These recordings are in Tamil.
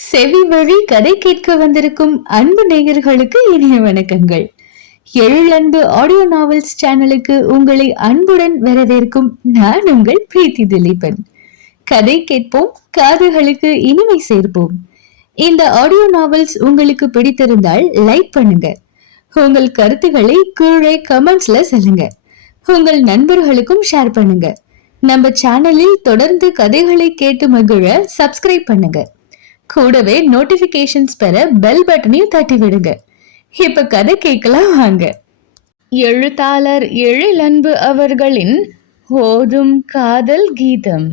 செவி வழி கதை கேட்க வந்திருக்கும் அன்பு நேயர்களுக்கு இனிய வணக்கங்கள். எழிலன்பு ஆடியோ நாவல்ஸ் சேனலுக்கு உங்களை அன்புடன் வரவேற்கும் நான் உங்கள் பிரீத்தி திலீபன். கதை கேட்போம், காதுகளுக்கு இனிமை சேர்ப்போம். இந்த ஆடியோ நாவல்ஸ் உங்களுக்கு பிடித்திருந்தால் லைக் பண்ணுங்க. உங்கள் கருத்துக்களை கீழே கமெண்ட்ஸ்ல சொல்லுங்க. உங்கள் நண்பர்களுக்கும் ஷேர் பண்ணுங்க. நம்ம சேனலில் தொடர்ந்து கதைகளை கேட்டு மகிழ சப்ஸ்கிரைப் பண்ணுங்க. கூடவே நோட்டிபிகேஷன்ஸ் பெற பெல் பட்டனையும் தட்டி விடுங்க. இப்ப கதை கேட்கலாம் வாங்க. எழுத்தாளர் எழிலன்பு அவர்களின் ஓதும் காதல் கீதம்.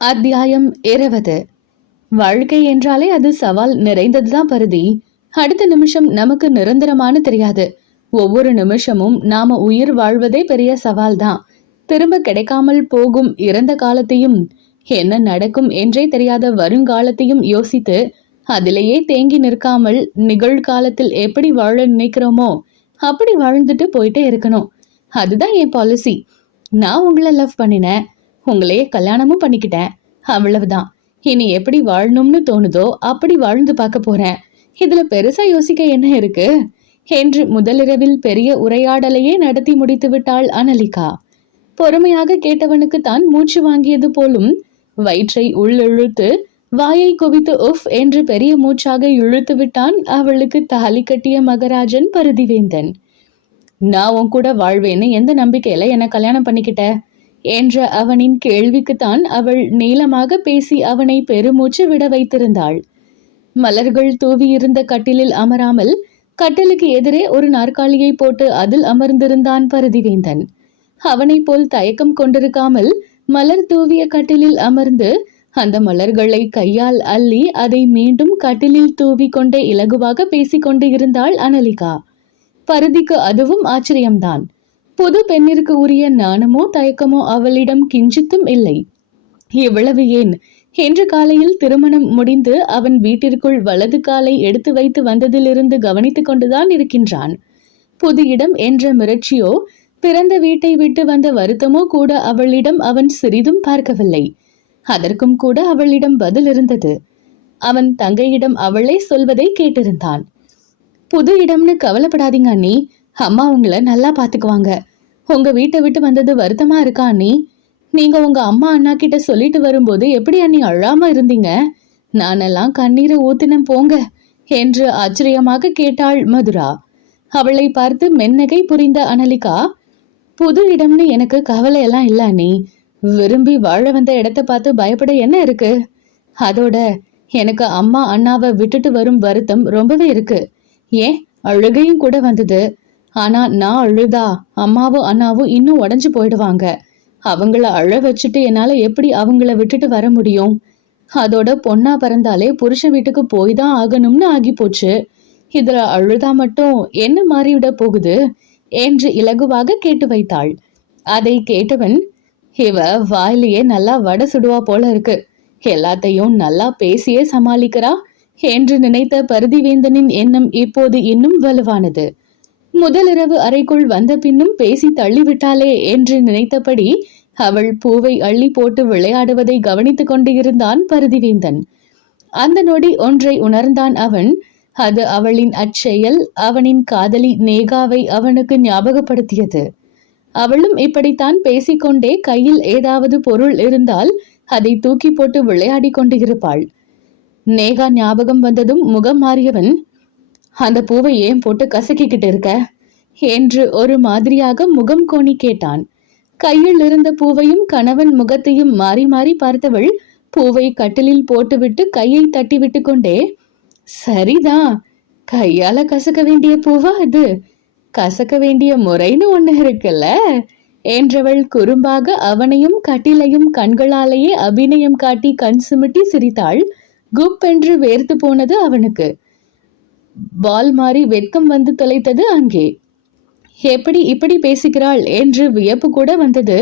அத்தியாயம் 20. வாழ்க்கை என்றாலே அது சவால் நிறைந்ததுதான் பருதி. அடுத்த நிமிஷம் நமக்கு நிரந்தரமான தெரியாது. ஒவ்வொரு நிமிஷமும் நாம உயிர் வாழ்வதே பெரிய சவால் தான். திரும்ப கிடைக்காமல் போகும் இறந்த காலத்தையும் என்ன நடக்கும் என்றே தெரியாத வருங்காலத்தையும் யோசித்து அதிலேயே தேங்கி நிற்காமல் நிகழ்காலத்தில் எப்படி வாழ நினைக்கிறோமோ அப்படி வாழ்ந்துட்டு போயிட்டே இருக்கணும். அதுதான் என் பாலிசி. நான் உங்களை லவ் பண்ணினேன், உங்களையே கல்யாணமும் பண்ணிக்கிட்டேன், அவ்வளவுதான். இனி எப்படி வாழணும்னு தோணுதோ அப்படி வாழ்ந்து பார்க்க போறேன். இதுல பெருசா யோசிக்க என்ன இருக்கு என்று முதலிரவில் பெரிய உரையாடலையே நடத்தி முடித்து விட்டாள் அனலிகா. பொறுமையாக கேட்டவனுக்கு தான் மூச்சு வாங்கியது போலும் வயிற்றை உள்ளிழுத்து வாயை குவித்து உஃப் என்று பெரிய மூச்சாக இழுத்து விட்டான் அவளுக்கு தாலி கட்டிய மகராஜன் பருதிவேந்தன். நான் உன் கூட வாழ்வேன்னு எந்த நம்பிக்கையில என்ன கல்யாணம் பண்ணிக்கிட்ட என்ற அவனின் கேள்விக்குத்தான் அவள் நீளமாக பேசி அவனை பெருமூச்சு விட வைத்திருந்தாள். மலர்கள் தூவியிருந்த கட்டிலில் அமராமல் கட்டிலுக்கு எதிரே ஒரு நாற்காலியை போட்டு அதில் அமர்ந்திருந்தான் பருதிவேந்தன். அவனை போல் தயக்கம் கொண்டிருக்காமல் மலர் தூவிய கட்டிலில் அமர்ந்து அந்த மலர்களை கையால் அள்ளி அதை மீண்டும் கட்டிலில் தூவி கொண்டே இலகுவாக பேசிக்கொண்டு இருந்தாள் அனலிகா. பருதிக்கு அதுவும் ஆச்சரியம்தான். புது பெண்ணிற்கு உரிய நாணமோ தயக்கமோ அவளிடம் கிஞ்சித்தும் இல்லை. இவ்வளவு ஏன் என்று காலையில் திருமணம் முடிந்து அவன் வீட்டிற்குள் வலது காலை எடுத்து வைத்து வந்ததிலிருந்து கவனித்துக் கொண்டுதான் இருக்கின்றான். புது இடம் என்ற மிரட்சியோ பிறந்த வீட்டை விட்டு வந்த வருத்தமோ கூட அவளிடம் அவன் சிறிதும் பார்க்கவில்லை. அதற்கும் கூட அவளிடம் பதில் இருந்தது. அவன் தங்கையிடம் அவளே சொல்வதை கேட்டிருந்தான். புது இடம்னு கவலைப்படாதீங்க அண்ணி, அம்மா உங்களை நல்லா பாத்துக்குவாங்க. உங்க வீட்டை விட்டு வந்தது வருத்தமா இருக்கா அண்ணி? நீங்க உங்க அம்மா அண்ணா கிட்ட சொல்லிட்டு வரும்போது எப்படி அண்ணி அழாம இருந்தீங்க? நானெல்லாம் கண்ணீரை ஊத்தினம் போங்க என்று ஆச்சரியமாக கேட்டாள் மதுரா. அவளை பார்த்து மென்னகை புரிந்த அனலிகா, புது இடம்னு எனக்கு கவலை எல்லாம் இல்ல அண்ணி. விரும்பி வாழ வந்த இடத்த பார்த்து பயப்பட என்ன இருக்கு? அதோட எனக்கு அம்மா அண்ணாவை விட்டுட்டு வரும் வருத்தம் ரொம்பவே இருக்கு. ஏன் அழுகையும் கூட வந்தது. ஆனா நான் அழுதா அம்மாவும் அண்ணாவும் இன்னும் உடஞ்சு போயிடுவாங்க. அவங்கள அழ வச்சுட்டு என்னால எப்படி அவங்கள விட்டுட்டு வர முடியும்? அதோட பொண்ணா பிறந்தாலே புருஷன் வீட்டுக்கு போய் தான் ஆகணும்னு ஆகி போச்சு. இதுல அழுதா மட்டும் என்ன மாறிவிட போகுது என்று இலகுவாக கேட்டு வைத்தாள். அதை கேட்டவன், இவ வாயிலேயே நல்லா வடை சுடுவா போல இருக்கு, எல்லாத்தையும் நல்லா பேசியே சமாளிக்கிறா என்று நினைத்த பருதிவேந்தனின் எண்ணம் இப்போது இன்னும் வலுவானது. முதலிரவு அறைக்குள் வந்த பின்னும் பேசி தள்ளிவிட்டாளே என்று நினைத்தபடி அவள் பூவை அள்ளி போட்டு விளையாடுவதை கவனித்துக் கொண்டு இருந்தான் பருதிவேந்தன். அந்த நொடி ஒன்றை உணர்ந்தான் அவன். அது அவளின் அச்செயல் அவனின் காதலி நேகாவை அவனுக்கு ஞாபகப்படுத்தியது. அவளும் இப்படித்தான் பேசிக்கொண்டே கையில் ஏதாவது பொருள் இருந்தால் அதை தூக்கி போட்டு விளையாடி கொண்டு இருப்பாள். நேகா ஞாபகம் வந்ததும் முகம் மாறியவன், அந்த பூவை ஏன் போட்டு கசக்கிக்கிட்டு இருக்க என்று ஒரு மாதிரியாக முகம் கோணி கேட்டான். கையில் இருந்த பூவையும் கணவன் முகத்தையும் மாறி மாறி பார்த்தவள் பூவை கட்டிலில் போட்டுவிட்டு கையை தட்டி விட்டு கொண்டே, சரிதான், கையால கசக்க வேண்டிய பூவா இது? கசக்க வேண்டிய முறைன்னு ஒண்ணு இருக்குல்ல என்றவள் குறும்பாக அவனையும் கட்டிலையும் கண்களாலேயே அபிநயம் காட்டி கண் சுமிட்டி சிரித்தாள். குப் என்று வேர்த்து போனது அவனுக்கு. பால் மாறி வெட்கம் வந்து தொலைத்தது அங்கே. எப்படி இப்படி பேசுகிறாள் என்று வியப்பு கூட வந்தது.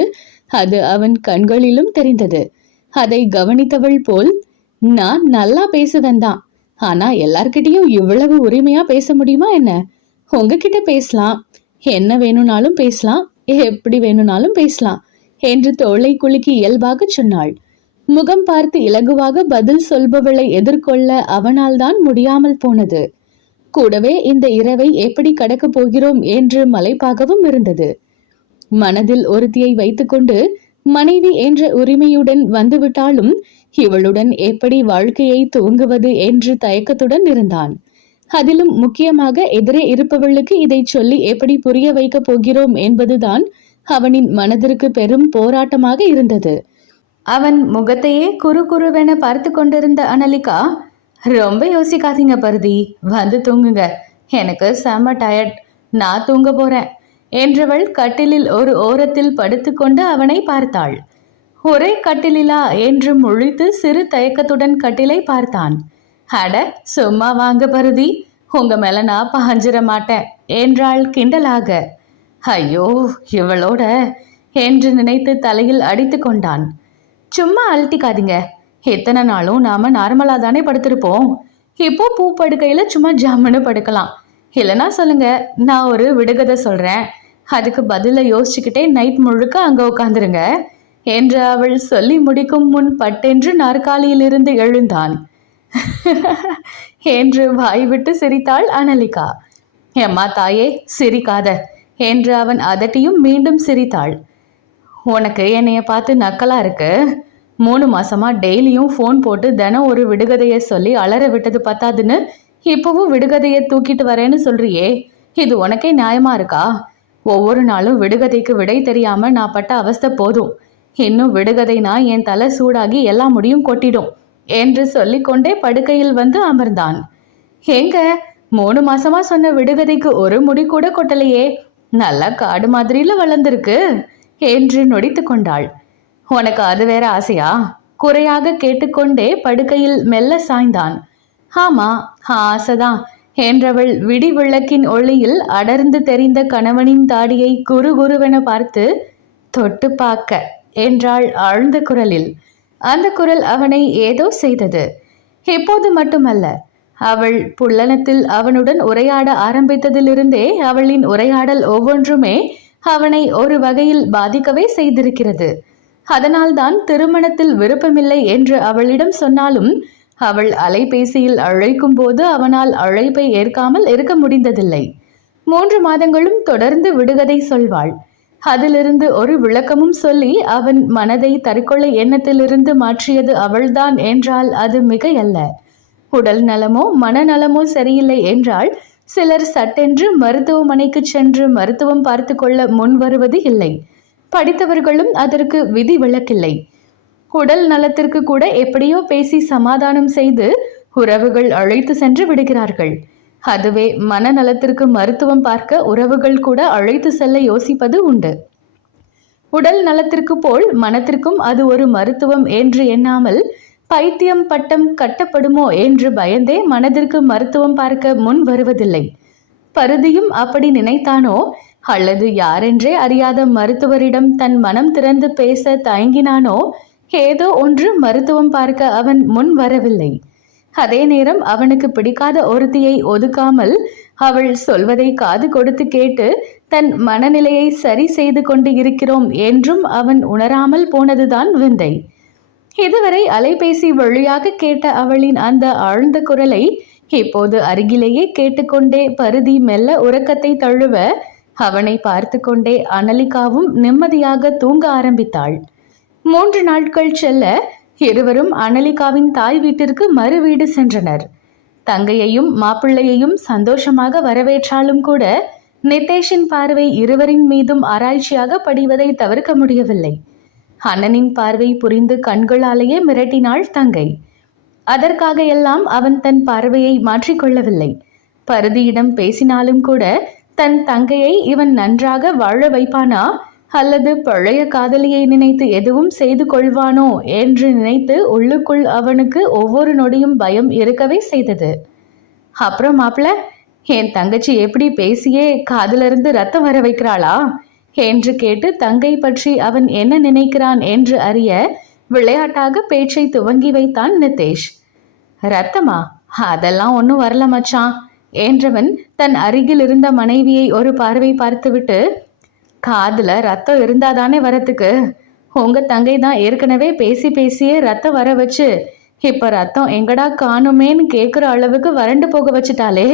அது அவன் கண்களிலும் தெரிந்தது. அதை கவனித்தவள் போல், நான் நல்லா பேசுவேன் தான், ஆனா எல்லார்கிட்டையும் இவ்வளவு உரிமையா பேச முடியுமா என்ன? உங்ககிட்ட பேசலாம், என்ன வேணும்னாலும் பேசலாம், எப்படி வேணும்னாலும் பேசலாம் என்று தோளை குலுக்கி இயல்பாக சொன்னாள். முகம் பார்த்து இலகுவாக பதில் சொல்பவளை எதிர்கொள்ள அவனால் தான் முடியாமல் போனது. கூடவே இந்த இரவை எப்படி கடக்கப் போகிறோம் என்று மலைப்பாகவும் இருந்தது. மனதில் ஒருத்தியை வைத்துக்கொண்டு மனைவி என்ற உரிமையுடன் வந்துவிட்டாலும் இவளுடன் எப்படி வாழ்க்கையை துவங்குவது என்று தயக்கத்துடன் இருந்தான். அதிலும் முக்கியமாக எதிரே இருப்பவளுக்கு இதை சொல்லி எப்படி புரிய வைக்க போகிறோம் என்பதுதான் அவனின் மனதிற்கு பெரும் போராட்டமாக இருந்தது. அவன் முகத்தையே குறுகுறுவென பார்த்து கொண்டிருந்த அனலிகா, ரொம்ப யோசிக்காதீங்க பருதி, வந்து தூங்குங்க, எனக்கு செம்ம டயர்ட், நான் தூங்க போறேன் என்றவள் கட்டிலில் ஒரு ஓரத்தில் படுத்துக்கொண்டு அவனை பார்த்தாள். ஒரே கட்டிலா என்று முழித்து சிறு தயக்கத்துடன் கட்டிலை பார்த்தான். அட சும்மா வாங்க பருதி, உங்க மேல நான் பாஞ்சிட மாட்டேன் என்றாள் கிண்டலாக. ஐயோ இவளோட என்று நினைத்து தலையில் அடித்து கொண்டான். சும்மா அழட்டிக்காதீங்க, எத்தனை நாளும் நாம நார்மலா தானே படுத்திருப்போம், இப்போ பூ படுக்கையில சும்மா ஜம்முன்னு படுக்கலாம். இல்லைன்னா சொல்லுங்க, நான் ஒரு விடுகதை சொல்றேன், அதுக்கு பதில யோசிச்சுக்கிட்டே நைட் முழுக்க அங்க உட்காந்துருங்க என்று அவள் சொல்லி முடிக்கும் முன் பட்டென்று நாற்காலியிலிருந்து எழுந்தான். என்று வாய்விட்டு சிரித்தாள் அனலிகா. எம்மா தாயே சிரிக்காத என்று அவன் அதட்டியும் மீண்டும் சிரித்தாள். உனக்கு என்னைய பார்த்து நக்கலா இருக்கு, 3 மாசமா டெய்லியும் ஃபோன் போட்டு தினம் ஒரு விடுகதையை சொல்லி அலற விட்டது பத்தாதுன்னு இப்பவும் விடுகதையை தூக்கிட்டு வரேன்னு சொல்றியே, இது உனக்கே நியாயமா இருக்கா? ஒவ்வொரு நாளும் விடுகதைக்கு விடை தெரியாம நான் பட்ட அவஸ்தை போதும், இன்னும் விடுகதைனா என் தலை சூடாகி எல்லா முடியும் கொட்டிடும் என்று சொல்லிக்கொண்டே படுக்கையில் வந்து அமர்ந்தான். எங்க 3 மாசமா சொன்ன விடுகதைக்கு ஒரு முடி கூட கொட்டலையே, நல்லா காடு மாதிரில வளர்ந்துருக்கு என்று நொடித்து கொண்டாள். உனக்கு அது வேற ஆசையா? குறையாக கேட்டுக்கொண்டே படுக்கையில் மெல்ல சாய்ந்தான். ஆமா ஆசைதான் என்றவள் விடி விளக்கின் ஒளியில் அடர்ந்து தெரிந்த கணவனின் தாடியை குறுகுறுவென பார்த்து தொட்டு பார்க்க என்றாள் ஆழ்ந்த குரலில். அந்த குரல் அவனை ஏதோ செய்தது. இப்போது மட்டுமல்ல, அவள் புல்லனத்தில் அவனுடன் உரையாட ஆரம்பித்ததிலிருந்தே அவளின் உரையாடல் ஒவ்வொன்றுமே அவனை ஒரு வகையில் பாதிக்கவே செய்திருக்கிறது. அதனால்தான் திருமணத்தில் விருப்பமில்லை என்று அவளிடம் சொன்னாலும் அவள் அலைபேசியில் அழைக்கும் போது அவனால் அழைப்பை ஏற்காமல் இருக்க முடிந்ததில்லை. 3 மாதங்களும் தொடர்ந்து விடுகதை சொல்வாள். அதிலிருந்து ஒரு விளக்கமும் சொல்லி அவன் மனதை தற்கொலை எண்ணத்திலிருந்து மாற்றியது அவள்தான் என்றால் அது மிகையல்ல. உடல் நலமோ மனநலமோ சரியில்லை என்றால் சிலர் சட்டென்று மருத்துவமனைக்கு சென்று மருத்துவம் பார்த்து கொள்ள முன் வருவது இல்லை. படித்தவர்களும் அதற்கு விதி விலக்கில்லை. உடல் நலத்திற்கு கூட எப்படியோ பேசி சமாதானம் செய்து உறவுகள் அழைத்து சென்று விடுகிறார்கள். அதுவே மனநலத்திற்கு மருத்துவம் பார்க்க உறவுகள் கூட அழைத்து செல்ல யோசிப்பது உண்டு. உடல் நலத்திற்கு போல் மனத்திற்கும் அது ஒரு மருத்துவம் என்று எண்ணாமல் பைத்தியம் பட்டம் கட்டப்படுமோ என்று பயந்தே மனதிற்கு மருத்துவம் பார்க்க முன் வருவதில்லை. பருதியும் அப்படி நினைத்தானோ அல்லது யாரென்றே அறியாத மருத்துவரிடம் தன் மனம் திறந்து பேச தயங்கினானோ ஏதோ ஒன்று மருத்துவம் பார்க்க அவன் முன் வரவில்லை. அதே நேரம் அவனுக்கு பிடிக்காத ஒருத்தியை ஒதுக்காமல் அவள் சொல்வதை காது கொடுத்து கேட்டு தன் மனநிலையை சரி செய்து கொண்டு இருக்கிறோம் என்றும் அவன் உணராமல் போனதுதான் விந்தை. இதுவரை அலைபேசி வழியாக கேட்ட அவளின் அந்த ஆழ்ந்த குரலை இப்போது அருகிலேயே கேட்டுக்கொண்டே பருதி மெல்ல உறக்கத்தை தழுவ அவனை பார்த்து கொண்டே அனலிகாவும் நிம்மதியாக தூங்க ஆரம்பித்தாள். 3 நாட்கள் செல்ல இருவரும் அனலிகாவின் தாய் வீட்டிற்கு மறு வீடு சென்றனர். தங்கையையும் மாப்பிள்ளையையும் சந்தோஷமாக வரவேற்றாலும் கூட நிதேஷின் பார்வை இருவரின் மீதும் ஆராய்ச்சியாக படிவதை தவிர்க்க முடியவில்லை. அண்ணனின் பார்வை புரிந்து கண்களாலேயே மிரட்டினாள் தங்கை. அதற்காக எல்லாம் அவன் தன் பார்வையை மாற்றிக்கொள்ளவில்லை. பருதியிடம் பேசினாலும் கூட தன் தங்கையை இவன் நன்றாக வாழ வைப்பானா அல்லது பழைய காதலியை நினைத்து எதுவும் செய்து கொள்வானோ என்று நினைத்து உள்ளுக்குள் அவனுக்கு ஒவ்வொரு நொடியும் பயம் இருக்கவே செய்தது. அப்புறம் மாப்பிள்ள, என் தங்கச்சி எப்படி பேசியே காதிலிருந்து ரத்தம் வர வைக்கிறாளா என்று கேட்டு தங்கை பற்றி அவன் என்ன நினைக்கிறான் என்று அறிய விளையாட்டாக பேச்சை துவங்கி வைத்தான் நிதேஷ். ரத்தமா? அதெல்லாம் ஒன்றும் வரல மச்சான் என்றவன் தன் அருகில் இருந்த மனைவியை ஒரு பார்வை பார்த்துவிட்டு, காதுல ரத்தம் இருந்தாதானே வரத்துக்கு, உங்க தங்கை தான் ஏற்கனவே பேசி பேசியே ரத்தம் வர வச்சு இப்ப ரத்தம் எங்கடா காணுமேன்னு கேட்குற அளவுக்கு வறண்டு போக வச்சுட்டாளே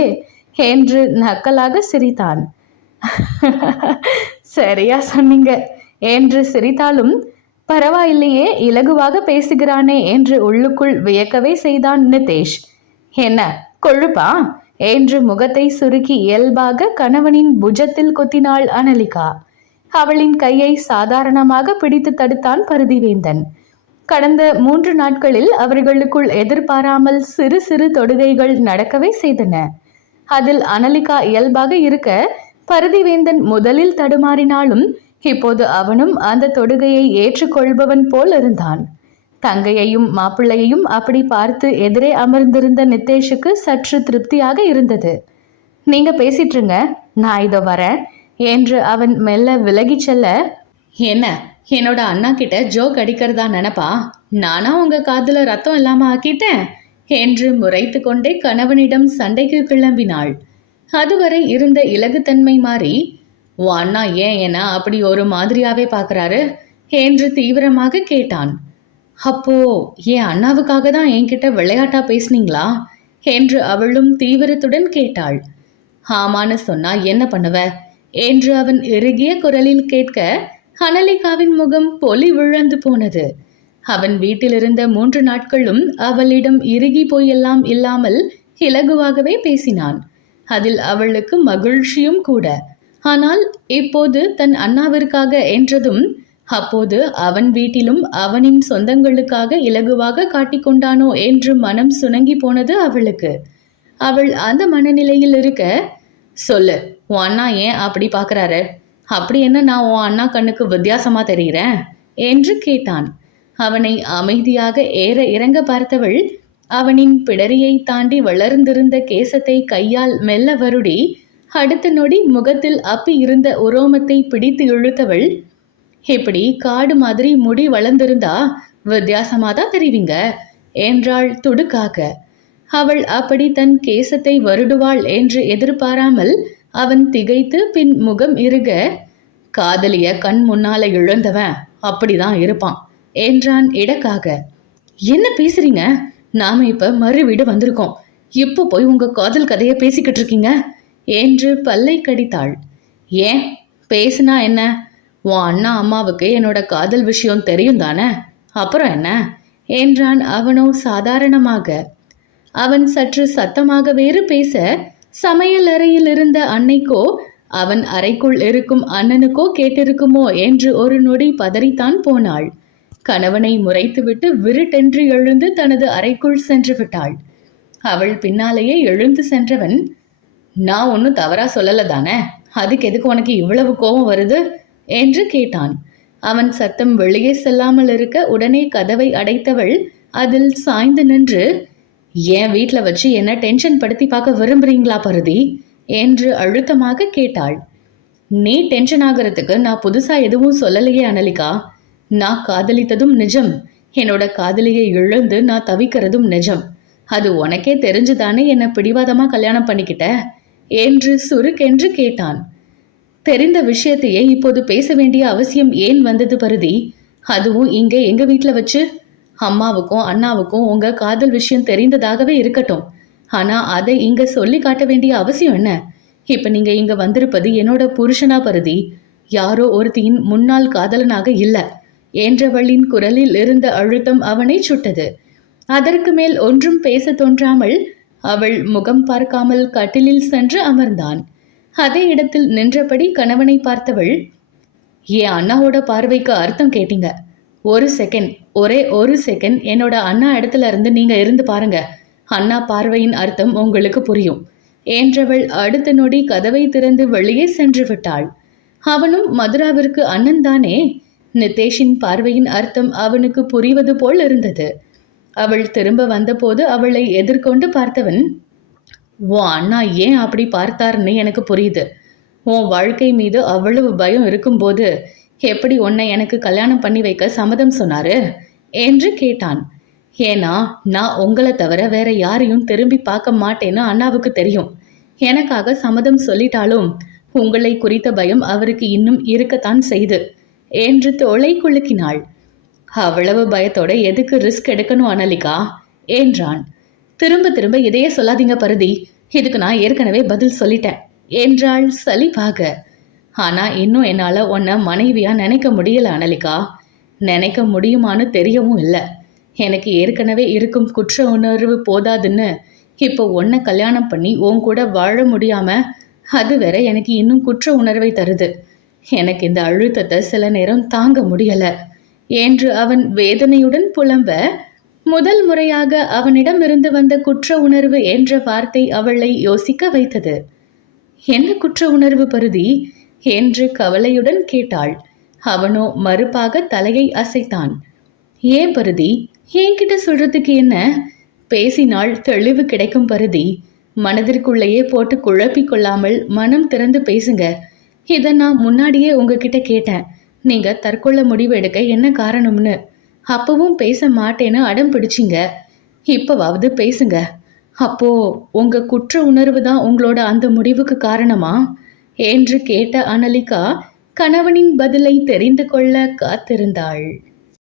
என்று நக்கலாக சிரித்தான். சரியா சொன்னீங்க என்று சிரித்தாலும் பரவாயில்லையே, இலகுவாக பேசுகிறானே என்று உள்ளுக்குள் வியக்கவே செய்தான் நிதேஷ். என்ன கொழுப்பா என்று முகத்தை சுருக்கி இயல்பாக கணவனின் புஜத்தில் கொத்தினாள் அனலிகா. அவளின் கையை சாதாரணமாக பிடித்து தடுத்தான் பருதிவேந்தன். கடந்த 3 நாட்களில் அவர்களுக்குள் எதிர்பாராமல் சிறு சிறு தொடுகைகள் நடக்கவே செய்தன. அதில் அனலிகா இயல்பாக இருக்க பருதிவேந்தன் முதலில் தடுமாறினாலும் இப்போது அவனும் அந்த தொடுகையை ஏற்றுக்கொள்பவன் போல் இருந்தான். தங்கையையும் மாப்பிள்ளையையும் அப்படி பார்த்து எதிரே அமர்ந்திருந்த நிதேஷுக்கு சற்று திருப்தியாக இருந்தது. நீங்க பேசிட்டுருங்க, நான் இதோ வரேன் என்று அவன் மெல்ல விலகி செல்ல, என்ன என்னோட அண்ணா கிட்ட ஜோக் அடிக்கிறதா நினைப்பா? நானா உங்க காதுல ரத்தம் இல்லாம ஆக்கிட்டேன் என்று முறைத்து கொண்டே கணவனிடம் சண்டைக்கு கிளம்பினாள். அதுவரை இருந்த இலகுத்தன்மை மாறி, உன் அண்ணா ஏன் என அப்படி ஒரு மாதிரியாவே பார்க்கறாரு என்று தீவிரமாக கேட்டான். அப்போ என் அண்ணாவுக்காக தான் என்கிட்ட விளையாட்டா பேசுனீங்களா என்று அவளும் தீவிரத்துடன் கேட்டாள். ஆமான்னு சொன்னா என்ன பண்ணுவ என்று அவன் இறுகிய குரலில் கேட்க அனலிகாவின் முகம் பொலி விழந்து போனது. அவன் வீட்டிலிருந்த 3 நாட்களும் அவளிடம் இறுகி போயெல்லாம் இல்லாமல் இலகுவாகவே பேசினான். அதில் அவளுக்கு மகிழ்ச்சியும் கூட. ஆனால் இப்போது தன் அண்ணாவிற்காக என்றதும் அப்போது அவன் வீட்டிலும் அவனின் சொந்தங்களுக்காக இலகுவாக காட்டிக்கொண்டானோ என்று மனம் சுணங்கி போனது அவளுக்கு. அவள் அந்த மனநிலையில் இருக்க, சொல்லு உன் அண்ணா ஏன் அப்படி பார்க்கறாரு? அப்படி என்ன நான் உன் அண்ணா கண்ணுக்கு வித்தியாசமா தெரிகிறேன் என்று கேட்டான். அவனை அமைதியாக ஏற இறங்க பார்த்தவள் அவனின் பிடரியை தாண்டி வளர்ந்திருந்த கேசத்தை கையால் மெல்ல வருடி அடுத்த நொடி முகத்தில் அப்பி இருந்த உரோமத்தை பிடித்து இழுத்தவள், இப்படி காடு மாதிரி முடி வளர்ந்திருந்தா வித்தியாசமாதான் தெரிவிங்க என்றாள் துடுக்காக. அவள் அப்படி தன் கேசத்தை வருடுவாள் என்று எதிர்பாராமல் அவன் திகைத்து பின் முகம் இறுக, காதலிய கண் முன்னால இழந்தவன் அப்படிதான் இருப்பான் என்றான் இடக்காக. என்ன பேசுறீங்க? நாம இப்ப மறு வீடு வந்திருக்கோம், இப்போ போய் உங்க காதல் கதையை பேசிக்கிட்டு இருக்கீங்க என்று பல்லை கடித்தாள். ஏன் பேசுனா என்ன? உன் அண்ணா அம்மாவுக்கு என்னோட காதல் விஷயம் தெரியும் தானே, அப்புறம் என்ன என்றான் அவனோ சாதாரணமாக. அவன் சற்று சத்தமாக வேறு பேச சமையல் அறையில் இருந்த அன்னைக்கோ அவன் அறைக்குள் இருக்கும் அண்ணனுக்கோ கேட்டிருக்குமோ என்று ஒரு நொடி பதறித்தான் போனாள். கணவனை முறைத்துவிட்டு விருட்டென்று எழுந்து தனது அறைக்குள் சென்று விட்டாள். அவள் பின்னாலேயே எழுந்து சென்றவன், நான் ஒன்னும் தவறா சொல்லல தானே, அதுக்கு எதுக்கு உனக்கு இவ்வளவு கோபம் வருது என்று கேட்டான். அவன் சத்தம் வெளியே செல்லாமல் இருக்க உடனே கதவை அடைத்தவள் அதில் சாய்ந்து நின்று, என் வீட்டில் வச்சு என்ன டென்ஷன் படுத்தி பார்க்க விரும்புறீங்களா பருதி என்று அழுத்தமாக கேட்டாள். நீ டென்ஷன் ஆகிறதுக்கு நான் புதுசா எதுவும் சொல்லலையே அனலிகா. நான் காதலித்ததும் நிஜம், என்னோட காதலியை இழந்து நான் தவிக்கிறதும் நிஜம். அது உனக்கே தெரிஞ்சுதானே என்னை பிடிவாதமா கல்யாணம் பண்ணிக்கிட்ட என்று சுருக்கென்று கேட்டான். தெரிந்த விஷயத்தையே இப்போது பேச வேண்டிய அவசியம் ஏன் வந்தது பருதி? அதுவும் இங்கே எங்க வீட்டில் வச்சு. அம்மாவுக்கும் அண்ணாவுக்கும் உங்க காதல் விஷயம் தெரிந்ததாகவே இருக்கட்டும், ஆனா அதை இங்க சொல்லி காட்ட வேண்டிய அவசியம் என்ன? இப்ப நீங்க இங்க வந்திருப்பது என்னோட புருஷனா பருதி, யாரோ ஒருத்தியின் முன்னாள் காதலனாக இல்ல என்றவளின் குரலில் இருந்த அழுத்தம் அவனை சுட்டது. அதற்கு மேல் ஒன்றும் பேச தோன்றாமல் அவள் முகம் பார்க்காமல் கட்டிலில் சென்று அமர்ந்தான். அதே இடத்தில் நின்றபடி கணவனை பார்த்தவள், என் அண்ணாவோட பார்வைக்கு அர்த்தம் கேட்டீங்க. ஒரு செகண்ட், ஒரே ஒரு செகண்ட் என்னோட அண்ணா இடத்துல இருந்து நீங்க இருந்து பாருங்க, அண்ணா பார்வையின் அர்த்தம் உங்களுக்கு புரியும் என்றவள் அடுத்த நொடி கதவை திறந்து வெளியே சென்று விட்டாள். அவனும் மதுராவிற்கு அண்ணன் தானே. நிதேஷின் பார்வையின் அர்த்தம் அவனுக்கு புரிவது போல் இருந்தது. அவள் திரும்ப வந்தபோது அவளை எதிர்கொண்டு பார்த்தவன், உன் அண்ணா ஏன் அப்படி பார்த்தார்னு எனக்கு புரியுது. உன் வாழ்க்கை மீது அவ்வளவு பயம் இருக்கும்போது எப்படி உன்னை எனக்கு கல்யாணம் பண்ணி வைக்க சம்மதம் சொன்னாரு என்று கேட்டான். ஏன்னா நான் உங்களை தவிர வேற யாரையும் திரும்பி பார்க்க மாட்டேன்னு அண்ணாவுக்கு தெரியும். எனக்காக சம்மதம் சொல்லிட்டாலும் உங்களை குறித்த பயம் அவருக்கு இன்னும் இருக்கத்தான் செய்து என்று தோளை குலுக்கினாள். அவ்வளவு பயத்தோட எதுக்கு ரிஸ்க் எடுக்கணும் அனலிகா என்றான். திரும்ப திரும்ப இதையே சொல்லாதீங்க பருதி, இதுக்கு நான் ஏற்கனவே பதில் சொல்லிட்டேன் என்றாள் சலிப்பாக. ஆனா இன்னும் என்னால உன்னை மனைவியா நினைக்க முடியல அனலிகா. நினைக்க முடியுமான்னு தெரியவும் இல்லை. எனக்கு ஏற்கனவே இருக்கும் குற்ற உணர்வு போதாதுன்னு இப்போ உன்னை கல்யாணம் பண்ணி உன் கூட வாழ முடியாம அது வேற எனக்கு இன்னும் குற்ற உணர்வை தருது. எனக்கு இந்த அழுத்தத்தை சில நேரம் தாங்க முடியல என்று அவன் வேதனையுடன் புலம்ப, முதல் முறையாக அவனிடமிருந்து வந்த குற்ற உணர்வு என்ற வார்த்தை அவளை யோசிக்க வைத்தது. என்ன குற்ற உணர்வு பருதி என்று கவலையுடன் கேட்டாள். அவனோ மறுப்பாக தலையை அசைத்தான். ஏன் பருதி, என்கிட்ட சொல்றதுக்கு என்ன? பேசினால் தெளிவு கிடைக்கும் பருதி. மனதிற்குள்ளேயே போட்டு குழப்பிக் கொள்ளாமல் மனம் திறந்து பேசுங்க. இதை நான் முன்னாடியே உங்ககிட்ட கேட்டேன். நீங்க தற்கொள்ள முடிவு எடுக்க என்ன காரணம்னு. அப்பவும் பேச மாட்டேன்னு அடம் பிடிச்சிங்க. இப்பவாவது பேசுங்க. அப்போ உங்க குற்ற உணர்வு தான் உங்களோட அந்த முடிவுக்கு காரணமா என்று கேட்ட அனலிகா கணவனின் பதிலை தெரிந்து கொள்ள காத்திருந்தாள்.